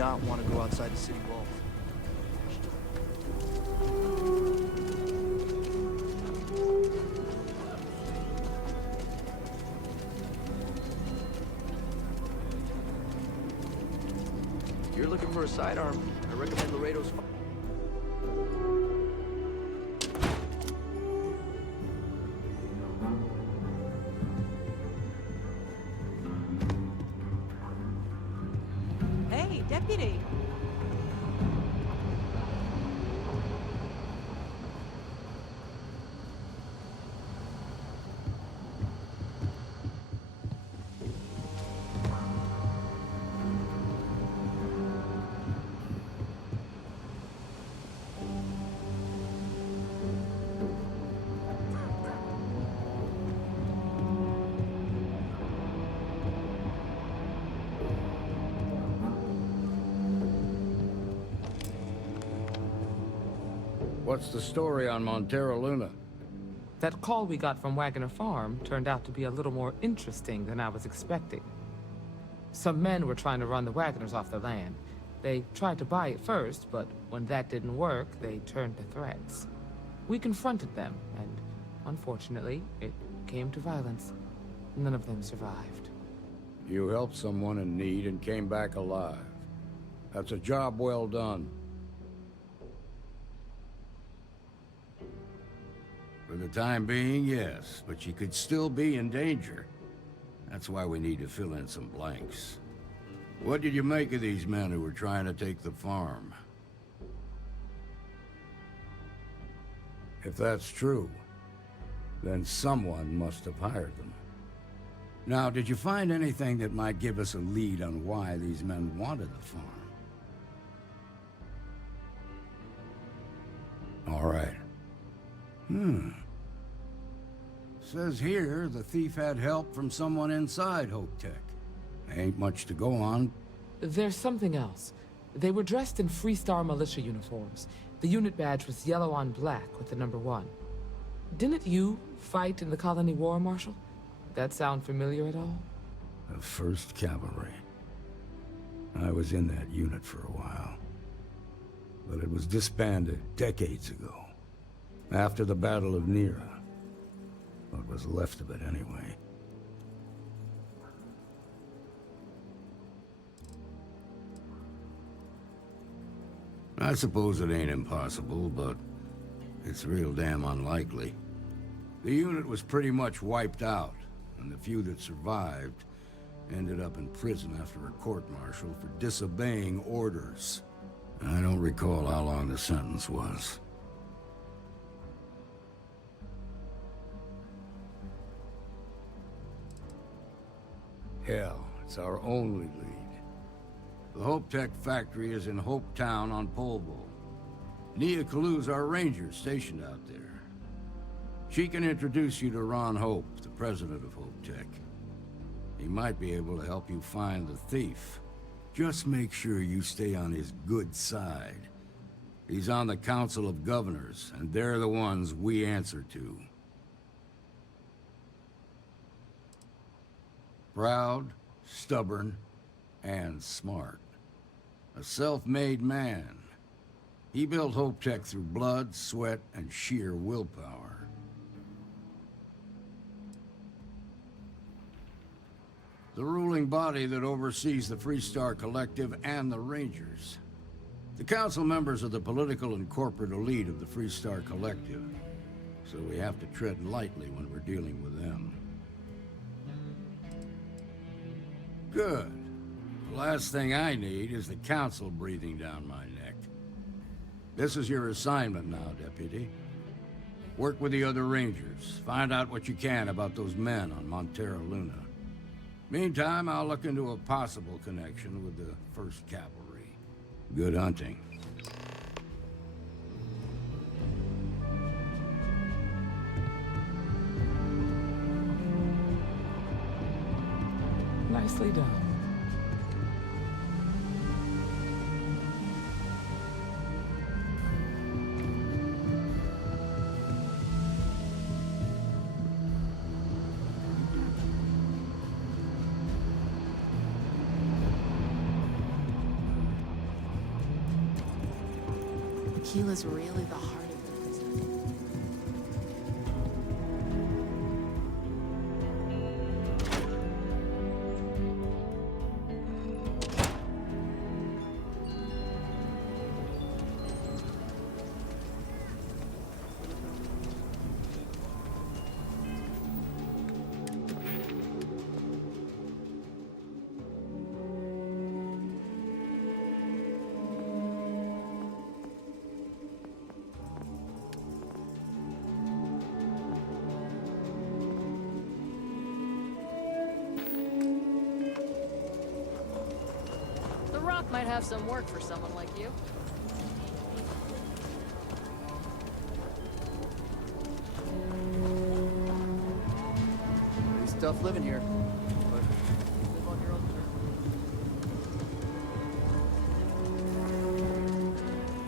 not want to go outside the city walls. If you're looking for a sidearm, I recommend Laredo's. Hey, deputy. What's the story on Montero Luna? That call we got from Wagoner Farm turned out to be a little more interesting than I was expecting. Some men were trying to run the Wagoners off their land. They tried to buy it first, but when that didn't work, they turned to threats. We confronted them, and unfortunately, it came to violence. None of them survived. You helped someone in need and came back alive. That's a job well done. For the time being, yes, but you could still be in danger. That's why we need to fill in some blanks. What did you make of these men who were trying to take the farm? If that's true, then someone must have hired them. Now, did you find anything that might give us a lead on why these men wanted the farm? All right. Says here the thief had help from someone inside Hope Tech. Ain't much to go on. There's something else. They were dressed in Freestar militia uniforms. The unit badge was yellow on black with the number 1. Didn't you fight in the Colony War, Marshal? That sound familiar at all? The 1st Cavalry. I was in that unit for a while. But it was disbanded decades ago. After the Battle of Nera. What was left of it, anyway. I suppose it ain't impossible, but it's real damn unlikely. The unit was pretty much wiped out, and the few that survived ended up in prison after a court-martial for disobeying orders. I don't recall how long the sentence was. Hell, it's our only lead. The Hope Tech factory is in Hope Town on Polvo. Nia Kalu's our ranger stationed out there. She can introduce you to Ron Hope, the president of Hope Tech. He might be able to help you find the thief. Just make sure you stay on his good side. He's on the Council of Governors, and they're the ones we answer to. Proud, stubborn, and smart. A self-made man. He built Hope Tech through blood, sweat, and sheer willpower. The ruling body that oversees the Freestar Collective and the Rangers. The council members are the political and corporate elite of the Freestar Collective, so we have to tread lightly when we're dealing with them. Good. The last thing I need is the council breathing down my neck. This is your assignment now, Deputy. Work with the other Rangers. Find out what you can about those men on Montero Luna. Meantime, I'll look into a possible connection with the 1st Cavalry. Good hunting. Nicely done. Tequila's really the heart of the prison. The rock might have some work for someone like you. It's tough living here, but Live on your own terms.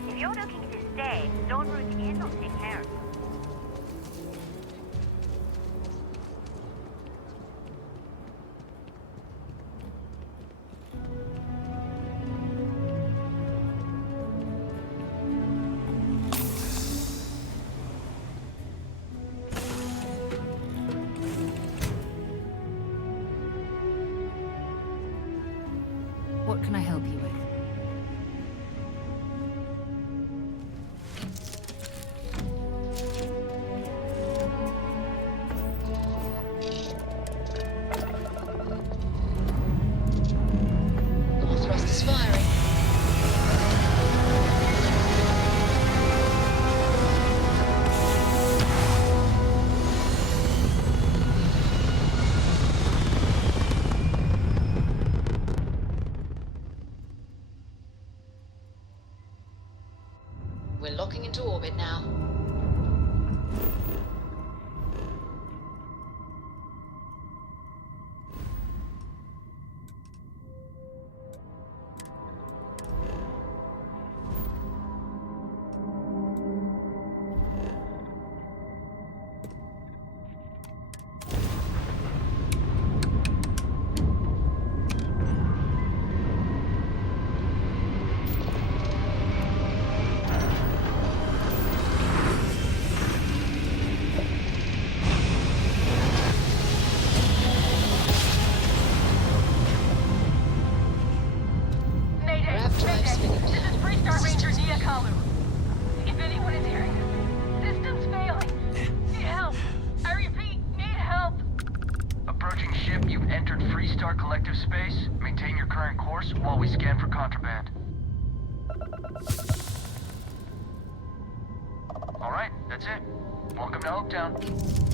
If you're looking to stay, Stone Root Inn will take care of you. What can I help you with? All thrusters firing. We're locking into orbit now. Mayday! Raft drive Mayday! spinning. This is Freestar Ranger Nia Kalu. If anyone is hearing us, system's failing. Need help. I repeat, need help. Approaching ship, you've entered Freestar Collective space. Maintain your current course while we scan for contraband. Alright, that's it. Welcome to Hopetown.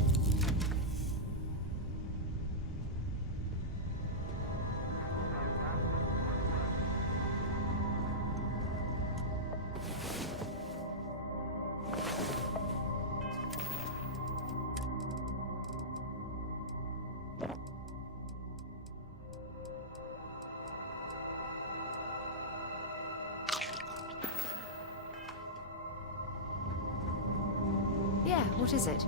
Yeah, what is it?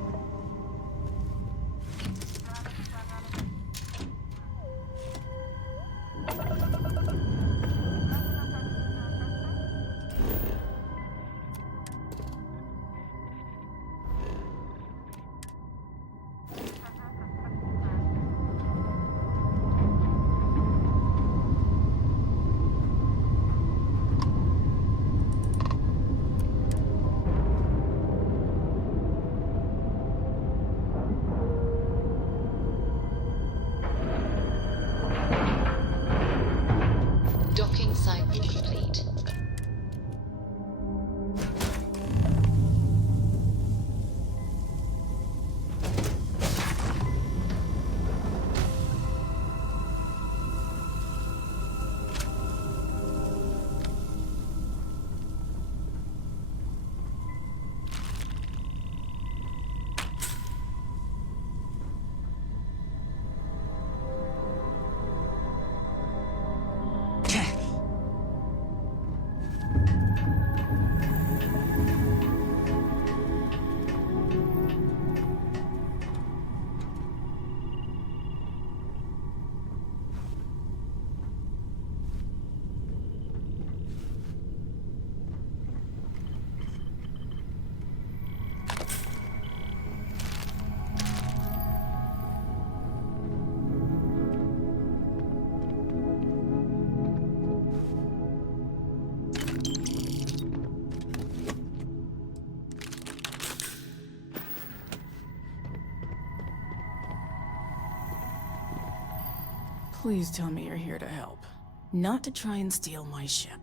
Please tell me you're here to help. Not to try and steal my ship.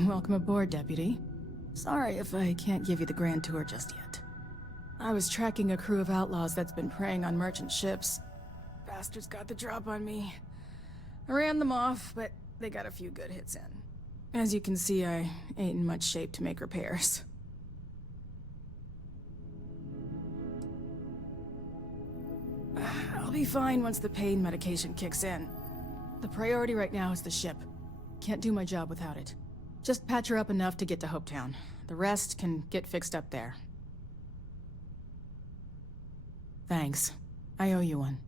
Welcome aboard, Deputy. Sorry if I can't give you the grand tour just yet. I was tracking a crew of outlaws that's been preying on merchant ships. Bastards got the drop on me. I ran them off, but they got a few good hits in. As you can see, I ain't in much shape to make repairs. I'll be fine once the pain medication kicks in. The priority right now is the ship. Can't do my job without it. Just patch her up enough to get to Hopetown. The rest can get fixed up there. Thanks. I owe you one.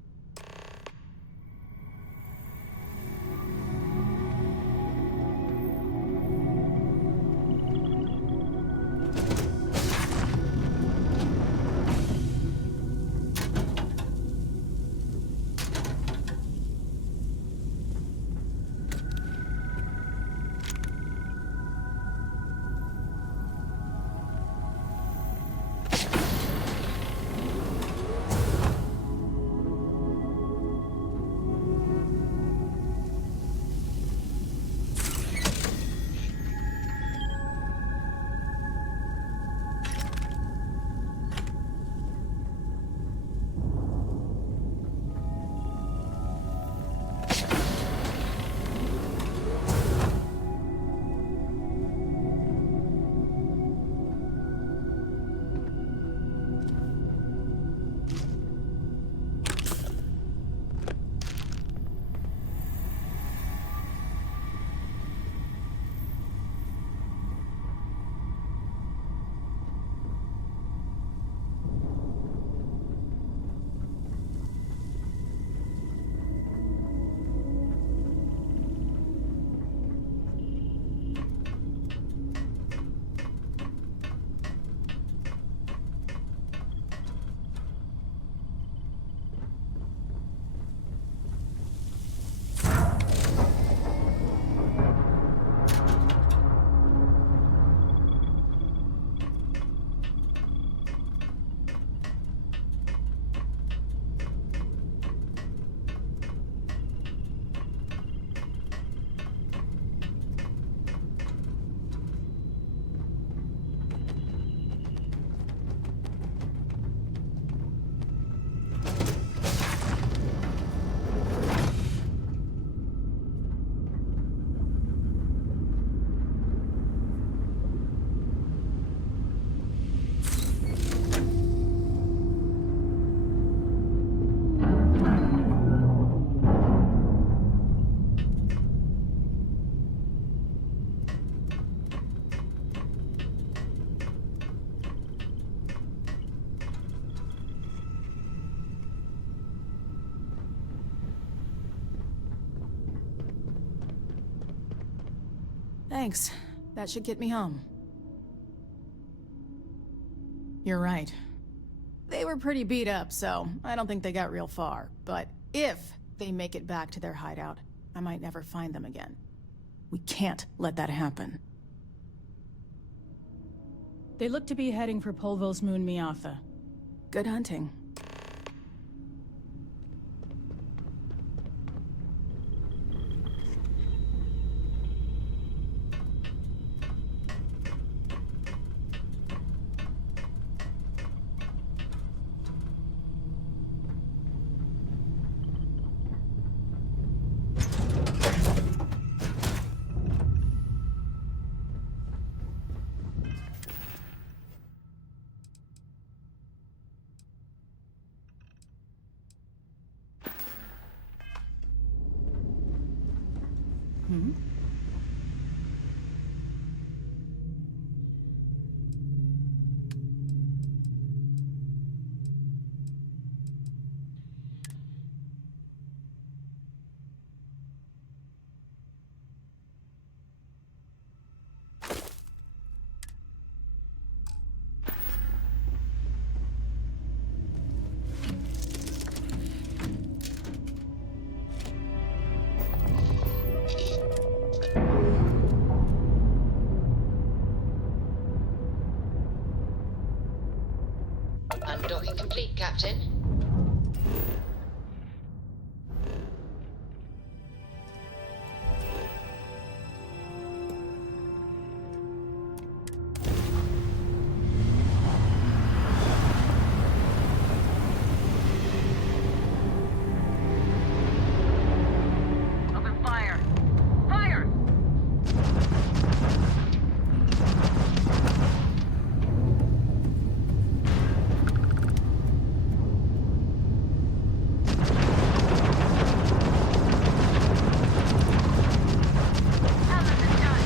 Thanks. That should get me home. You're right. They were pretty beat up, so I don't think they got real far. But if they make it back to their hideout, I might never find them again. We can't let that happen. They look to be heading for Polvo's moon Miatha. Good hunting. Captain. Open fire! Fire! How is this done?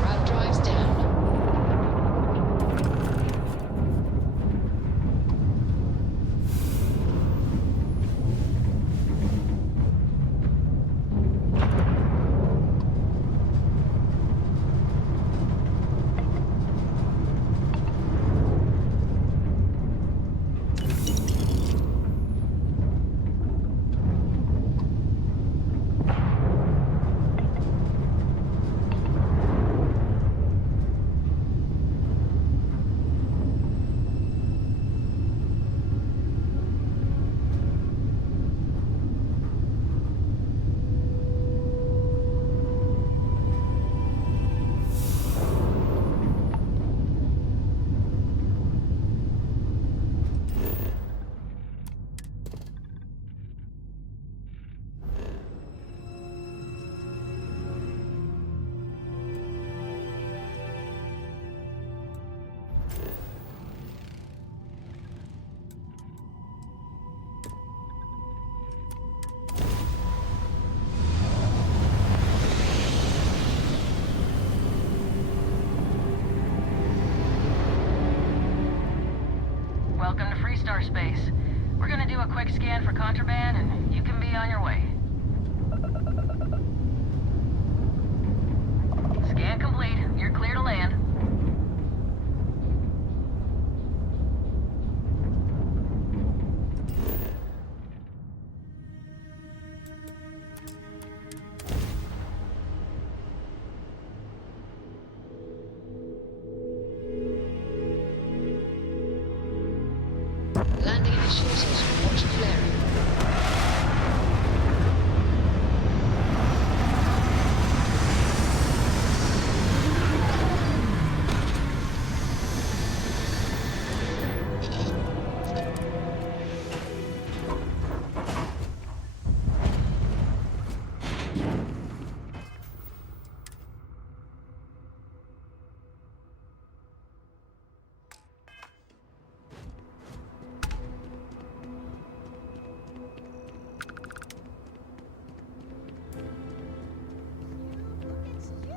Grab drives down. Welcome to Freestar Space. We're gonna do a quick scan for contraband, and you can be on your way. Scan complete. You're clear to land. Landing initiated. Watch flaring.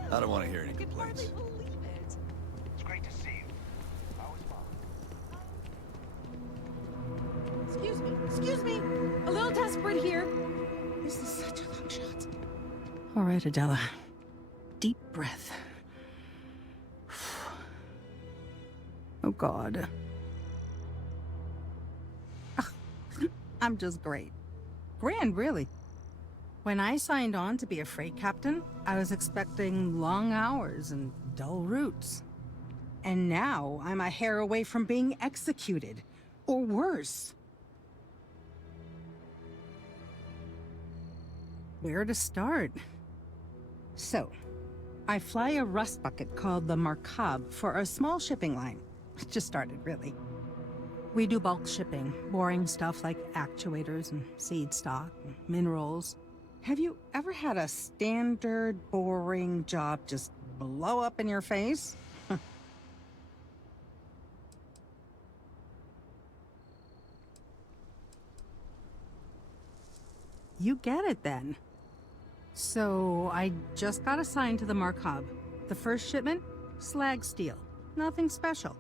I don't want to hear any complaints. It's great to see you. Excuse me. A little desperate here. This is such a long shot. All right, Adela. Deep breath. Oh, God. I'm just great. Grand, really. When I signed on to be a freight captain, I was expecting long hours and dull routes. And now I'm a hair away from being executed. Or worse. Where to start? So, I fly a rust bucket called the Markab for a small shipping line. It just started, really. We do bulk shipping, boring stuff like actuators and seed stock and minerals. Have you ever had a standard, boring job just blow up in your face? You get it then. So, I just got assigned to the Markab. The first shipment? Slag steel. Nothing special.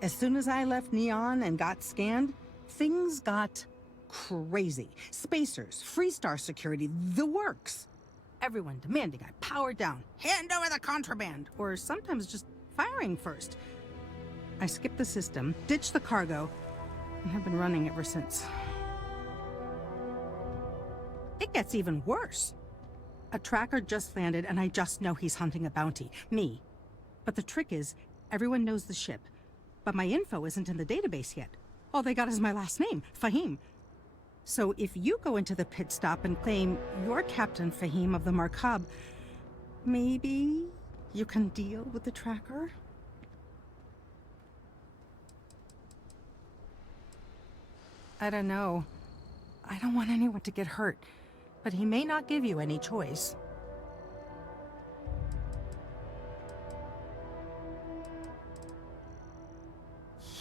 As soon as I left Neon and got scanned, things got crazy. Spacers, Freestar security, the works. Everyone demanding I power down, hand over the contraband, or sometimes just firing first. I skipped the system, ditched the cargo, and have been running ever since. It gets even worse. A tracker just landed, and I just know he's hunting a bounty. Me. But the trick is, everyone knows the ship. But my info isn't in the database yet. All they got is my last name, Fahim. So if you go into the pit stop and claim you're Captain Fahim of the Markab, maybe you can deal with the tracker? I don't know. I don't want anyone to get hurt, but he may not give you any choice.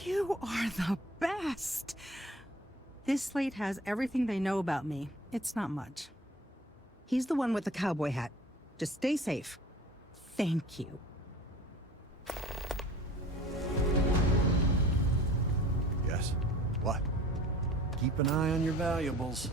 You are the best! This slate has everything they know about me. It's not much. He's the one with the cowboy hat. Just stay safe. Thank you. Yes? What? Keep an eye on your valuables.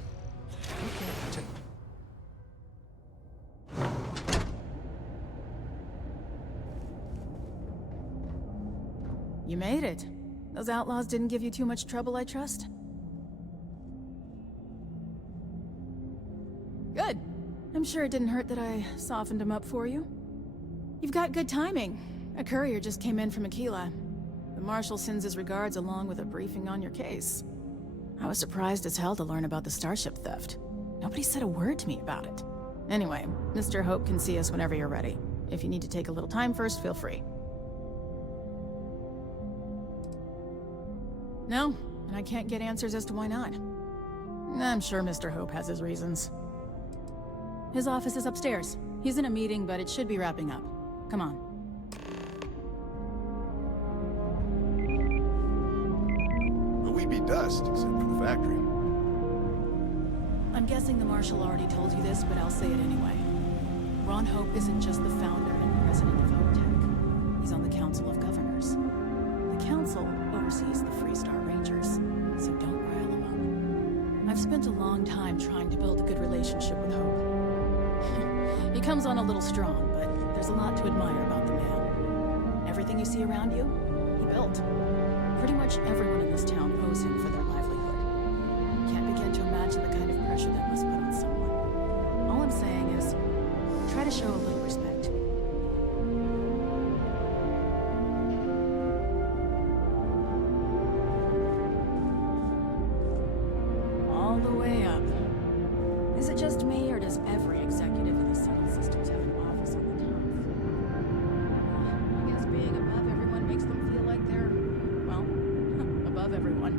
You made it. Those outlaws didn't give you too much trouble, I trust? Good. I'm sure it didn't hurt that I softened him up for you. You've got good timing. A courier just came in from Aquila. The Marshal sends his regards along with a briefing on your case. I was surprised as hell to learn about the starship theft. Nobody said a word to me about it. Anyway, Mr. Hope can see us whenever you're ready. If you need to take a little time first, feel free. No, and I can't get answers as to why not. I'm sure Mr. Hope has his reasons. His office is upstairs. He's in a meeting, but it should be wrapping up. Come on. Will we be dust, except for the factory? I'm guessing the Marshal already told you this, but I'll say it anyway. Ron Hope isn't just the founder and president of Hope Tech. He's on the Council of Governors. The Council oversees the Freestar Rangers, so don't rile him up. I've spent a long time trying to build a good relationship with Hope. He comes on a little strong, but there's a lot to admire about the man. Everything you see around you, he built. Pretty much everyone in this town owes him for their livelihood. Can't begin to imagine the kind of pressure that must put on someone. All I'm saying is, try to show a little respect. All the way up. Is it just me, or does every executive in the Settled Systems have an office on the top floor? I guess being above everyone makes them feel like they're, well, above everyone.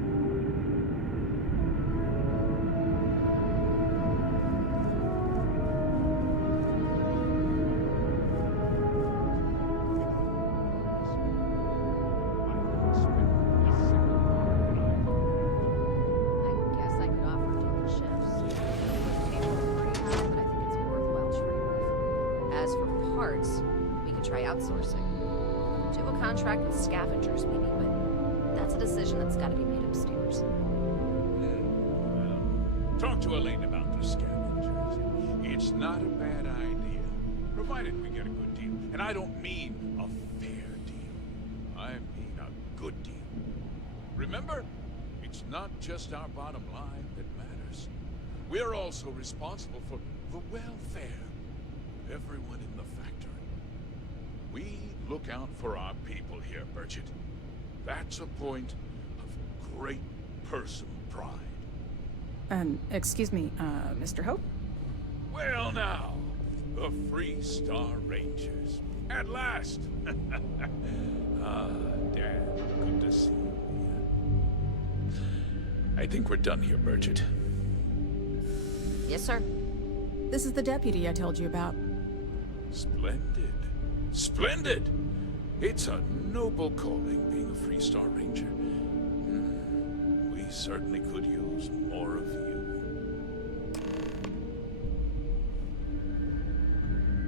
I guess I could offer double shifts. Pay for free time, but I think it's a worthwhile trade-off. As for parts, we could try outsourcing. Do a contract with scavengers, maybe, but that's a decision that's got to be made upstairs. Well, talk to Elaine about the scavengers. It's not a bad idea, provided we get a good deal. And I don't mean a fair deal. I mean a good deal. Remember, it's not just our bottom line that matters. We're also responsible for the welfare of everyone in the factory. We look out for our people here, Bridget. That's a point of great personal pride. Excuse me, Mr. Hope? Well now, the Freestar Rangers. At last! Ah, Dad, good to see you here. I think we're done here, Bridget. Yes, sir. This is the deputy I told you about. Splendid. Splendid! It's a noble calling, being a Freestar Ranger. We certainly could use more of you.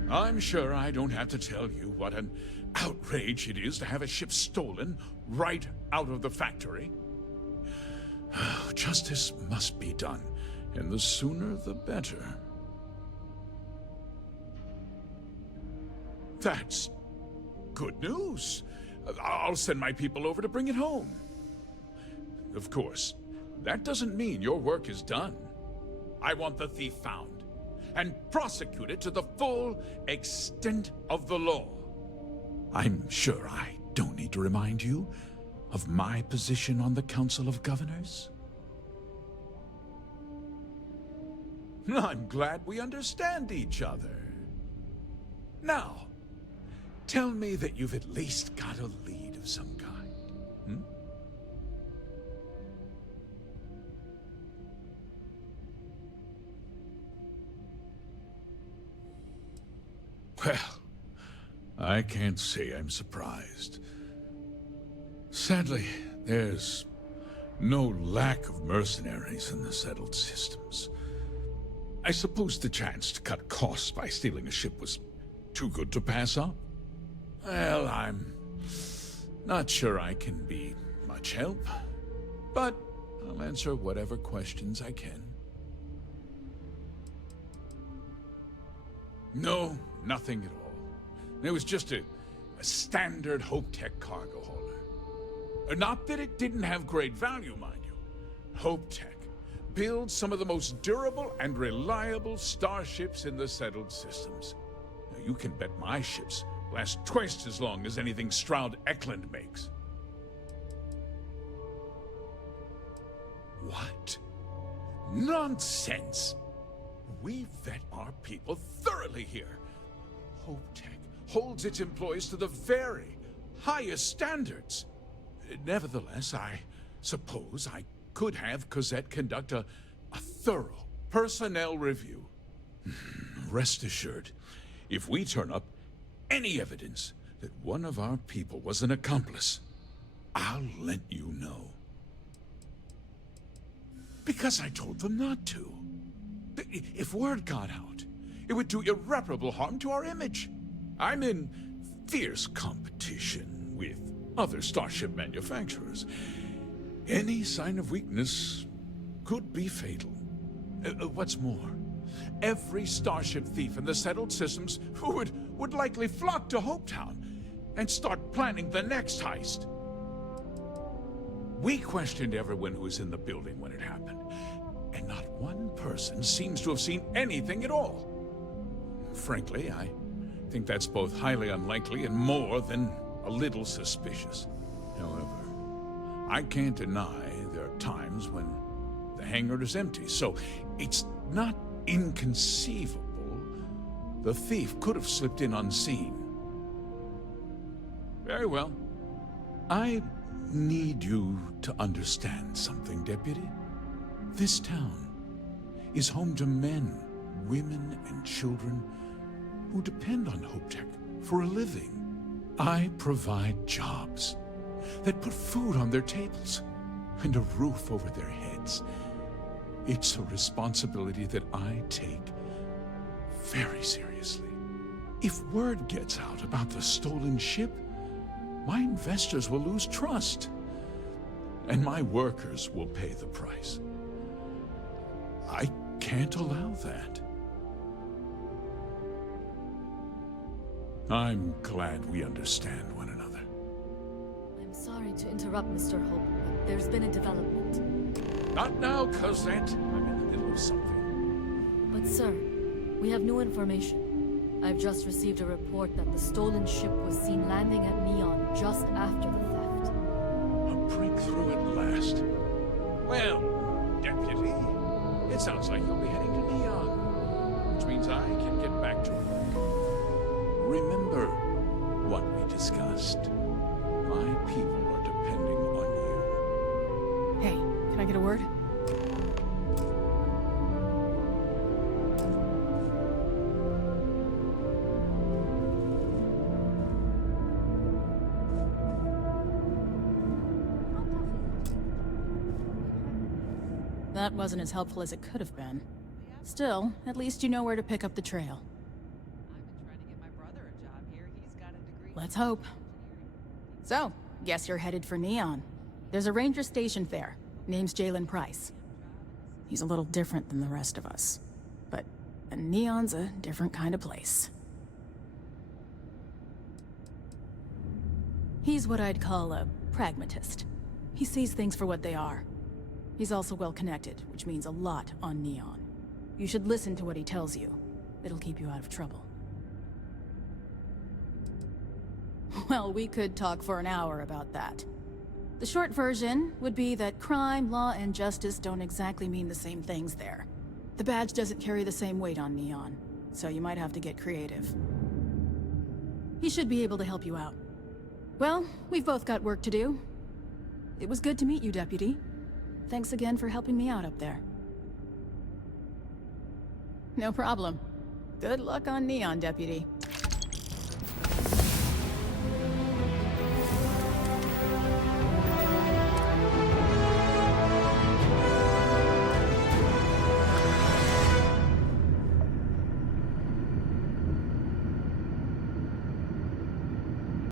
I'm sure I don't have to tell you what an outrage it is to have a ship stolen right out of the factory. Justice must be done, and the sooner the better. That's good news. I'll send my people over to bring it home. Of course, that doesn't mean your work is done. I want the thief found and prosecuted to the full extent of the law. I'm sure I don't need to remind you of my position on the Council of Governors. I'm glad we understand each other. Now, tell me that you've at least got a lead of some kind. Hmm? Well, I can't say I'm surprised. Sadly, there's no lack of mercenaries in the settled systems. I suppose the chance to cut costs by stealing a ship was too good to pass up. Well, I'm not sure I can be much help, but I'll answer whatever questions I can. No, nothing at all. It was just a standard HopeTech cargo hauler. Not that it didn't have great value, mind you. HopeTech builds some of the most durable and reliable starships in the settled systems. Now, you can bet my ships last twice as long as anything Stroud Eklund makes. What? Nonsense! We vet our people thoroughly here. HopeTech holds its employees to the very highest standards. Nevertheless, I suppose I could have Cosette conduct a thorough personnel review. Rest assured, if we turn up any evidence that one of our people was an accomplice, I'll let you know. Because I told them not to. If word got out, it would do irreparable harm to our image. I'm in fierce competition with other starship manufacturers. Any sign of weakness could be fatal. What's more, every starship thief in the settled systems would likely flock to Hopetown and start planning the next heist. We questioned everyone who was in the building when it happened, and not one person seems to have seen anything at all. Frankly, I think that's both highly unlikely and more than a little suspicious. However, I can't deny there are times when the hangar is empty, so it's not inconceivable the thief could have slipped in unseen. Very well. I need you to understand something, Deputy. This town is home to men, women, and children who depend on HopeTech for a living. I provide jobs that put food on their tables and a roof over their heads. It's a responsibility that I take very seriously. If word gets out about the stolen ship, my investors will lose trust, and my workers will pay the price. I can't allow that. I'm glad we understand one another. I'm sorry to interrupt, Mr. Hope, but there's been a development. Not now, Cosette. I'm in the middle of something. But sir, we have new information. I've just received a report that the stolen ship was seen landing at Neon just after the theft. A breakthrough at last. Well, Deputy, it sounds like you'll be heading to Neon, which means I can get back to work. Remember what we discussed. My people are depending on you. Hey, can I get a word? That wasn't as helpful as it could have been. Still, at least you know where to pick up the trail. Let's hope. So, guess you're headed for Neon. There's a ranger stationed there. Name's Jalen Price. He's a little different than the rest of us. But Neon's a different kind of place. He's what I'd call a pragmatist. He sees things for what they are. He's also well connected, which means a lot on Neon. You should listen to what he tells you. It'll keep you out of trouble. Well, we could talk for an hour about that. The short version would be that crime, law, and justice don't exactly mean the same things there. The badge doesn't carry the same weight on Neon, so you might have to get creative. He should be able to help you out. Well, we've both got work to do. It was good to meet you, Deputy. Thanks again for helping me out up there. No problem. Good luck on Neon, Deputy.